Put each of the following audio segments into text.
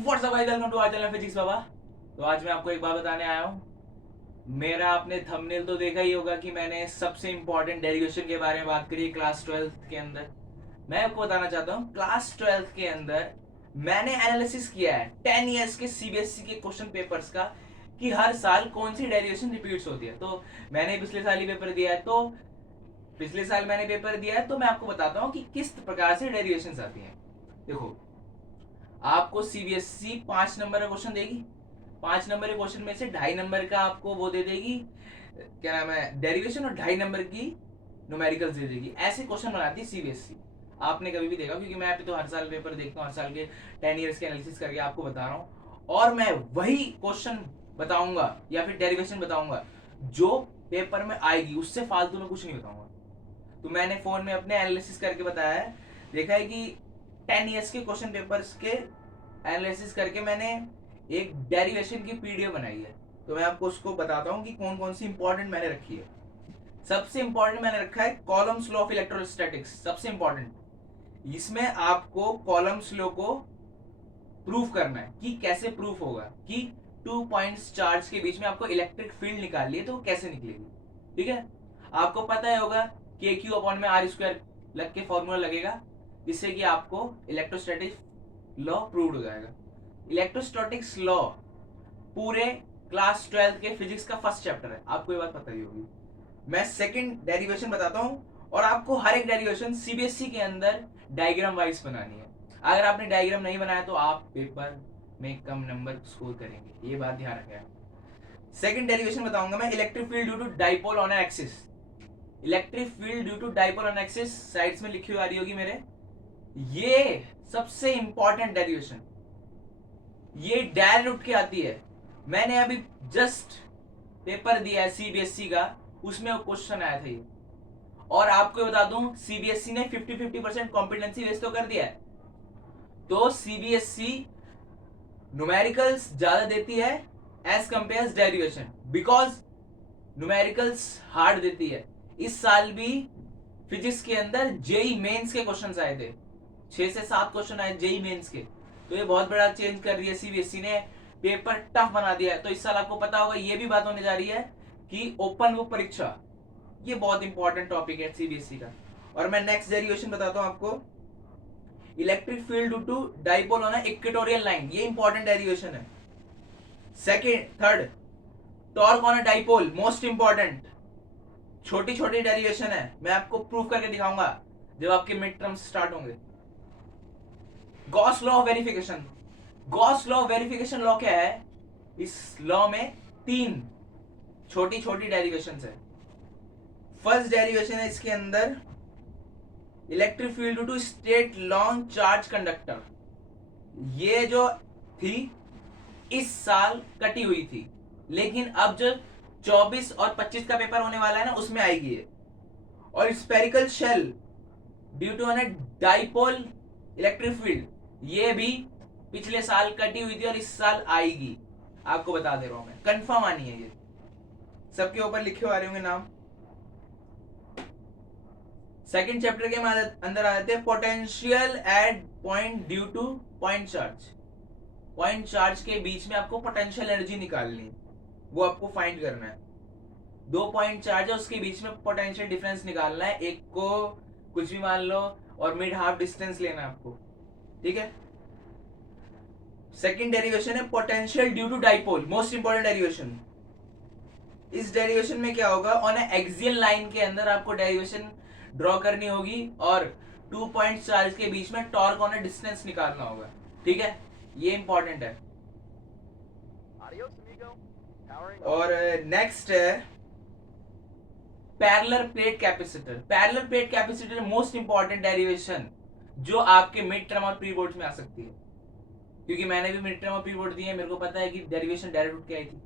What's up guys, welcome to our channel physics Baba. तो आज मैं आपको एक बात बताने आया हूँ। मेरा आपने थंबनेल तो देखा ही होगा कि मैंने सबसे इंपॉर्टेंट डेरिवेशन के बारे में बात करी है क्लास 12th के अंदर। मैं आपको बताना चाहता हूँ क्लास 12th के अंदर मैंने एनालिसिस किया है 10 इयर्स के सीबीएसई के क्वेश्चन पेपर्स का कि हर साल कौन सी डेरिवेशन रिपीट्स होती है। तो मैंने पिछले साल ही पेपर दिया है, तो पिछले साल मैंने पेपर दिया है, तो मैं आपको बताता हूँ कि किस प्रकार से डेरिवेशन आती हैं। देखो, आपको सीबीएसई 5 नंबर का क्वेश्चन देगी। 5 नंबर के क्वेश्चन में से 2.5 नंबर का आपको वो दे देगी, क्या नाम है, डेरिवेशन, और 2.5 नंबर की न्यूमेरिकल्स दे देगी। ऐसे क्वेश्चन बनाती है सीबीएसई। आपने कभी भी देखा, क्योंकि मैं अभी तो हर साल पेपर देखता हूँ, हर साल के 10 इयर्स के एनालिसिस करके आपको बता रहा हूँ। और मैं वही क्वेश्चन बताऊंगा या फिर डेरिवेशन बताऊंगा जो पेपर में आएगी, उससे फालतू में कुछ नहीं बताऊंगा। तो मैंने फोन में अपने एनालिसिस करके बताया है, देखा है कि 10 इयर्स के क्वेश्चन पेपर्स के एनालिसिस करके मैंने एक डेरिवेशन की पीडीएफ बनाई है। तो मैं आपको उसको बताता हूँ कि कौन कौन सी इंपॉर्टेंट मैंने रखी है। सबसे इंपॉर्टेंट मैंने रखा है कॉलम्स लॉ ऑफ इलेक्ट्रोस्टैटिक्स। सबसे इंपॉर्टेंट, इसमें आपको कॉलम्स लॉ को प्रूफ करना है कि कैसे प्रूफ होगा कि 2 पॉइंट्स चार्ज के बीच में आपको इलेक्ट्रिक फील्ड निकालनी है, तो वो कैसे निकलेगी। ठीक है, आपको पता ही होगा कि क्यू अपॉन में आर स्क्वायर लग के फॉर्मूला लगेगा, जिससे कि आपको इलेक्ट्रोस्टैटिक लॉ प्रूव हो जाएगा। इलेक्ट्रोस्टैटिक्स लॉ पूरे क्लास 12th के फिजिक्स का फर्स्ट चैप्टर है, आपको ये बात पता ही होगी। मैं सेकंड डेरिवेशन बताता हूँ, और आपको हर एक डेरिवेशन सीबीएसई के अंदर डायग्राम वाइज बनानी है। अगर आपने डायग्राम नहीं बनाया तो आप पेपर में कम नंबर स्कोर करेंगे, ये बात ध्यान रखें। सेकंड डेरिवेशन बताऊंगा मैं, electric field due to dipole on axis. Electric field due to dipole on axis sides में लिखी हुई आ रही होगी मेरे। ये सबसे इंपॉर्टेंट डेरिवेशन, ये डायरेक्ट उठ के आती है। मैंने अभी जस्ट पेपर दिया है सीबीएसई का, उसमें क्वेश्चन आया था ये। और आपको बता दूं, सीबीएसई ने 50-50% कॉम्पिटेंसी वेस्ट तो कर दिया है। तो सीबीएसई न्यूमेरिकल्स ज्यादा देती है as compare derivation, because numericals hard देती है। इस साल भी फिजिक्स के अंदर जेई मेंस के क्वेश्चंस आए थे, 6 से 7 क्वेश्चन आए जेई मेंस के। तो ये बहुत बड़ा चेंज कर दिया सीबीएसई ने, पेपर टफ बना दिया है। तो इस साल आपको पता होगा ये भी बात होने जा रही है कि ओपन बुक परीक्षा, ये बहुत इंपॉर्टेंट टॉपिक है सीबीएसई का। और मैं नेक्स्ट डेरिवेशन बताता हूं आपको, electric field due to dipole on equatorial line, ये इंपॉर्टेंट डेरिवेशन है। Second, third, torque on a dipole, most important. छोटी छोटी डेरिवेशन है, मैं आपको प्रूव करके दिखाऊंगा जब आपके मिड टर्म्स स्टार्ट होंगे। Gauss law of verification. Gauss law of verification law क्या है, इस लॉ में 3 छोटी छोटी डेरिवेशन है। फर्स्ट डेरिवेशन है इसके अंदर, electric field due to straight long charge conductor. ये जो थी इस साल कटी हुई थी, लेकिन अब जो 24 और 25 का पेपर होने वाला है ना, उसमें आएगी ये। और spherical shell due to an dipole electric field, ये भी पिछले साल कटी हुई थी और इस साल आएगी, आपको बता दे रहा हूं मैं, कंफर्म आनी है ये। सबके ऊपर लिखे हुए आ रहे होंगे नाम। सेकंड चैप्टर के अंदर आ जाते हैं, potential at point due two point charge. Point charge के बीच में आपको पोटेंशियल एनर्जी निकालनी है, वो आपको फाइंड करना है। 2 पॉइंट चार्ज है, उसके बीच में पोटेंशियल डिफरेंस निकालना है, एक को कुछ भी मान लो और मिड हाफ डिस्टेंस लेना है आपको। ठीक है, सेकंड डेरिवेशन है potential due to dipole, most important derivation. इस डेरिवेशन में क्या होगा, ऑन ए एक्सियल लाइन के अंदर आपको डेरिवेशन ड्रॉ करनी होगी और 2 पॉइंट चार्ज के बीच में टॉर्क ऑन ए डिस्टेंस निकालना होगा। ठीक है, ये इंपॉर्टेंट है। और नेक्स्ट है parallel plate capacitor. Parallel plate capacitor most important derivation जो आपके मिड टर्म और प्री बोर्ड में आ सकती है, क्योंकि मैंने भी मिड टर्म और प्री बोर्ड दिए हैं, मेरे को पता है कि डेरिवेशन डायरेक्ट उठ के आई थी।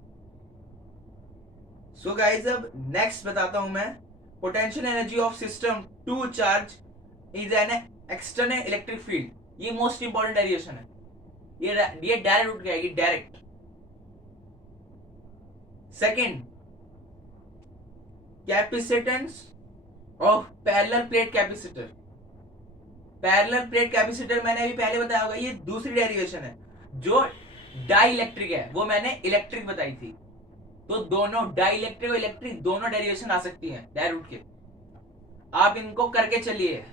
सो गाइस, अब नेक्स्ट बताता हूं मैं, potential energy of system two charge is an external electric field, ये मोस्ट इंपॉर्टेंट डेरिवेशन है। ये डायरेक्ट उठ के आएगी, direct. Second, capacitance of parallel plate capacitor. Parallel plate capacitor मैंने अभी पहले बताया होगा, ये दूसरी डेरिवेशन है जो डाई इलेक्ट्रिक है वो मैंने इलेक्ट्रिक बताई थी। तो दोनों डाई इलेक्ट्रिक और इलेक्ट्रिक दोनों डेरिवेशन आ सकती हैं डाई रूट के। आप इनको करके चलिए,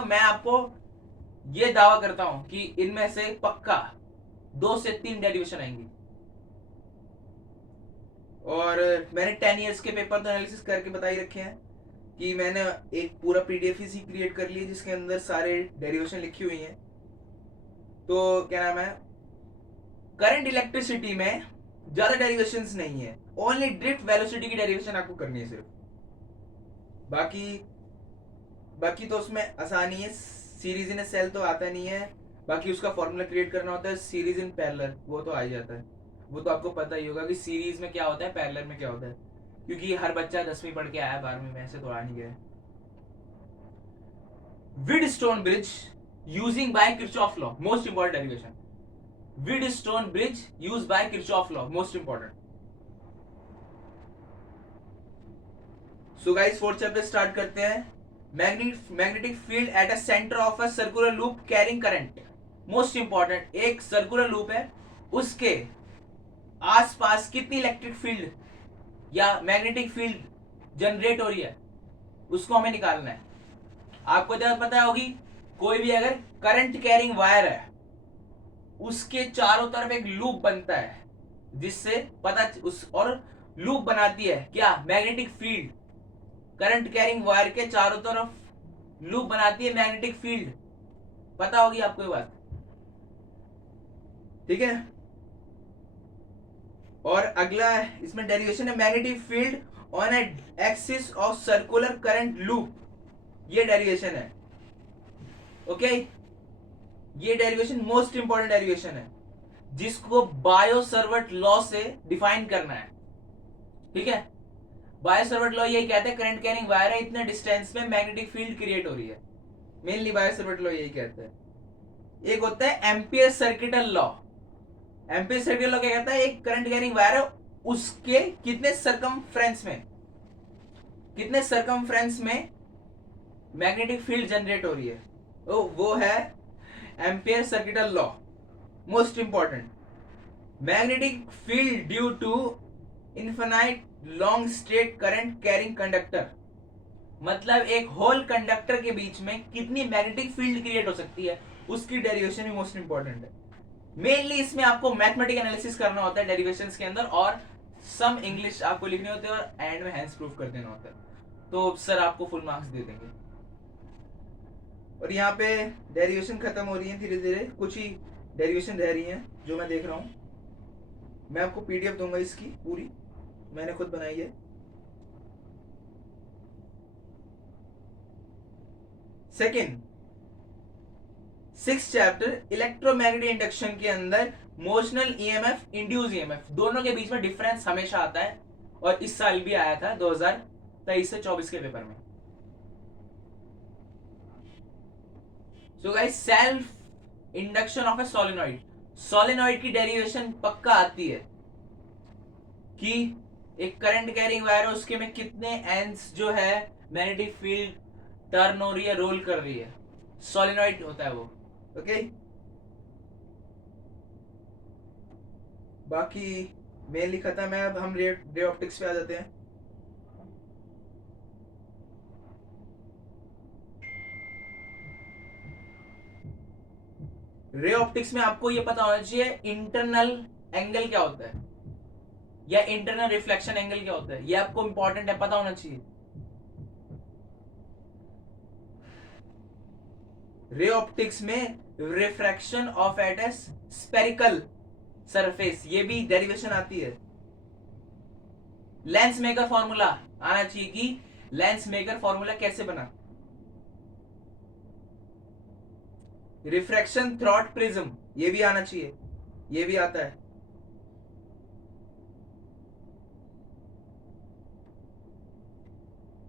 मैं आपको ये दावा करता हूं कि इनमें से पक्का 2 से 3 डेरिवेशन आएंगी। और मैंने 10 years के पेपर तो एनालिसिस करके बता ही रखे हैं कि मैंने एक पूरा पीडीएफ ही क्रिएट कर लिया जिसके अंदर सारे डेरिवेशन लिखी हुई हैं। तो क्या नाम है, करंट इलेक्ट्रिसिटी में ज्यादा डेरिवेशंस नहीं है, ओनली ड्रिफ्ट वेलोसिटी की डेरिवेशन आपको करनी है सिर्फ। बाकी बाकी तो उसमें आसानी है, सीरीज इन सेल तो आता नहीं है, बाकी उसका फॉर्मूला क्रिएट करना होता है। सीरीज इन पैरेलल वो तो आ ही जाता है, वो तो आपको पता ही होगा कि सीरीज में क्या होता है, पैरेलल में क्या होता है, क्योंकि हर बच्चा 10वीं पढ़ के आया, 12वीं में ऐसे तो आ नहीं गया। Wheatstone bridge using by Kirchhoff law, most important derivation. Wheatstone bridge use by Kirchhoff law, most important. So guys, 4th chapter start करते हैं। Magnetic field at a centre of a circular loop carrying current, most important. एक circular loop है, उसके आसपास कितनी electric field या magnetic field generate हो रही है, उसको हमें निकालना है। आपको जब पता होगी, कोई भी अगर करंट कैरिंग वायर है उसके चारों तरफ एक लूप बनता है, जिससे पता उस और लूप बनाती है क्या, magnetic field. Current carrying wire के चारों तरफ लूप बनाती है मैग्नेटिक फील्ड, पता होगी आपको ये बात, ठीक है। और अगला इसमें डेरिवेशन है magnetic field on A axis of circular current loop, ये डेरिवेशन है। ओके, ये डेरिवेशन मोस्ट इंपॉर्टेंट डेरिवेशन है, जिसको बायो-सावर्ट लॉ से डिफाइन करना है, ठीक है। बायो-सावर्ट लॉ यही कहता है करंट कैरिंग वायर है, इतने डिस्टेंस में मैग्नेटिक फील्ड क्रिएट हो रही है, मेनली बायो-सावर्ट लॉ यही कहता है। एक होता है ampere circuital law. Ampere circuital law क्या कहता है, एक करंट कैरिंग वायर है, उसके कितने सरकमफ्रेंस में मैग्नेटिक फील्ड जनरेट हो रही है, तो वो है ampere circuital law, most important. Magnetic field due to infinite long straight current carrying conductor, मतलब एक होल कंडक्टर के बीच में कितनी मैग्नेटिक फील्ड क्रिएट हो सकती है, उसकी डेरिवेशन भी मोस्ट इंपॉर्टेंट है। मेनली इसमें आपको मैथमेटिक एनालिसिस करना होता है डेरिवेशंस के अंदर, और सम इंग्लिश आपको लिखने होते हैं, और एंड में हैंस प्रूफ कर देना होता है, तो सर आपको फुल मार्क्स दे देंगे। और यहाँ पे डेरिवेशन खत्म हो रही है धीरे धीरे, कुछ ही डेरिवेशन रह रही हैं जो मैं देख रहा हूँ। मैं आपको पीडीएफ दूंगा इसकी पूरी, मैंने खुद बनाई है। Second 6th chapter electromagnetic induction के अंदर मोशनल ईएमएफ, इंड्यूस ईएमएफ, दोनों के बीच में डिफरेंस हमेशा आता है, और इस साल भी आया था 2023 से 24 के पेपर में। So guys, self induction of A solenoid, solenoid की डेरिवेशन पक्का आती है कि एक करंट कैरिंग वायर है, उसके में कितने एंड्स जो है मैग्नेटिक फील्ड टर्न हो रही है, रोल कर रही है, सोलेनॉइड होता है वो। ओके, बाकी मेनली खत्म है। अब हम रे ऑप्टिक्स पे आ जाते हैं। रे ऑप्टिक्स में आपको ये पता होना चाहिए इंटरनल एंगल क्या होता है, या इंटरनल रिफ्लेक्शन एंगल क्या होता है, ये आपको इंपॉर्टेंट है, पता होना चाहिए। रे ऑप्टिक्स में refraction of at a spherical surface, ये भी डेरिवेशन आती है। लेंस मेकर फॉर्मूला आना चाहिए कि लेंस मेकर फॉर्मूला कैसे बना। रिफ्रैक्शन थ्रॉट प्रिज्म, ये भी आना चाहिए, ये भी आता है।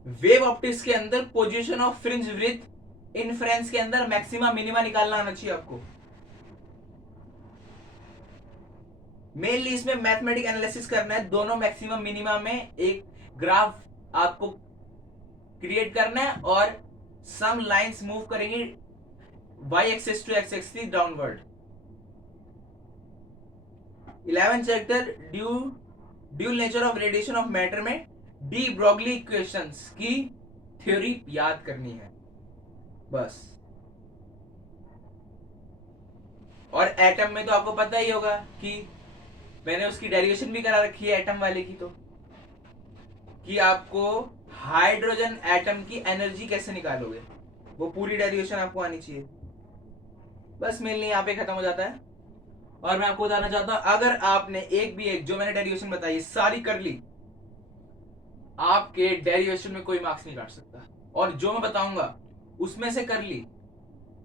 वेव ऑप्टिक्स के अंदर पोजीशन ऑफ फ्रिंज विथ इनफ्रेंस के अंदर मैक्सिमा मिनिमा निकालना आना चाहिए आपको। मेनली इसमें मैथमेटिक एनालिसिस करना है, दोनों मैक्सिमम मिनिमा में एक ग्राफ आपको क्रिएट करना है, और सम लाइंस मूव करेंगी y axis to x axis downward. 11 chapter dual nature of radiation of matter में डी ब्रॉगली इक्वेशंस की थ्योरी याद करनी है बस। और एटम में तो आपको पता ही होगा कि मैंने उसकी डेरिवेशन भी करा रखी है एटम वाले की, तो कि आपको हाइड्रोजन एटम की एनर्जी कैसे निकालोगे, वो पूरी डेरिवेशन आपको आनी चाहिए। बस मेनली यहाँ पे खत्म हो जाता है। और मैं आपको बताना चाहता हूं, अगर आपने एक जो मैंने डेरिवेशन बताई सारी कर ली, आपके डेरिवेशन में कोई मार्क्स नहीं काट सकता। और जो मैं बताऊंगा उसमें से कर ली,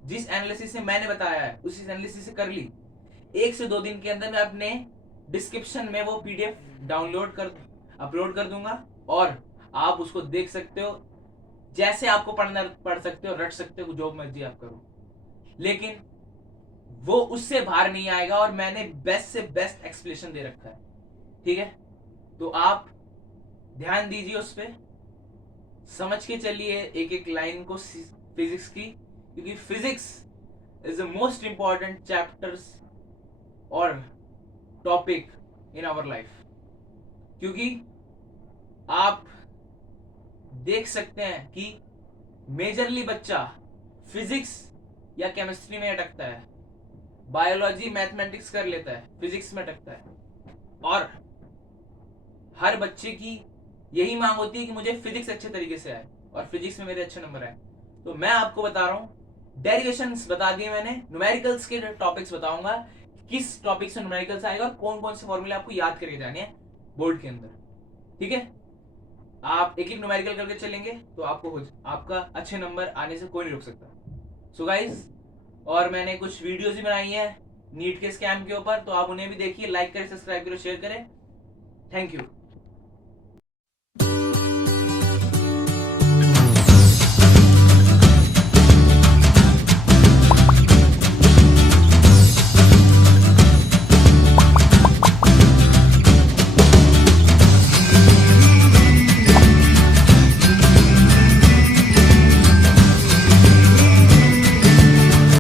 जिस एनालिसिस से मैंने बताया है उसी एनालिसिस से कर ली, 1 से 2 दिन के अंदर मैं अपने डिस्क्रिप्शन में वो पीडीएफ अपलोड कर दूंगा और आप उसको देख सकते हो। जैसे आपको पढ़ सकते हो, रट सकते हो, जो मर्जी आप करो, लेकिन वो उससे बाहर नहीं आएगा। और मैंने बेस्ट से बेस्ट एक्सप्लेनेशन दे रखा है, ठीक है? तो आप ध्यान दीजिए उस पर, समझ के चलिए एक एक लाइन को फिजिक्स की, क्योंकि physics is the most important chapters और टॉपिक इन आवर लाइफ। क्योंकि आप देख सकते हैं कि मेजरली बच्चा फिजिक्स या केमिस्ट्री में अटकता है, बायोलॉजी मैथमेटिक्स कर लेता है, फिजिक्स में अटकता है। और हर बच्चे की यही मांग होती है कि मुझे फिजिक्स अच्छे तरीके से आए और फिजिक्स में मेरे अच्छे नंबर आए। तो मैं आपको बता रहा हूं, डेरिवेशंस बता दिए मैंने, न्यूमेरिकल्स के टॉपिक्स बताऊंगा, किस टॉपिक से न्यूमेरिकल्स आएगा और कौन कौन से फॉर्मूले आपको याद करके जाने हैं बोर्ड के अंदर, ठीक है? आप एक एक न्यूमेरिकल करके चलेंगे तो आपका अच्छे नंबर आने से कोई नहीं रोक सकता। सो गाइज, और मैंने कुछ वीडियोस भी बनाई है नीट के स्कैम के ऊपर, तो आप उन्हें भी देखिए, लाइक करें, सब्सक्राइब करें, शेयर करें। Thank you.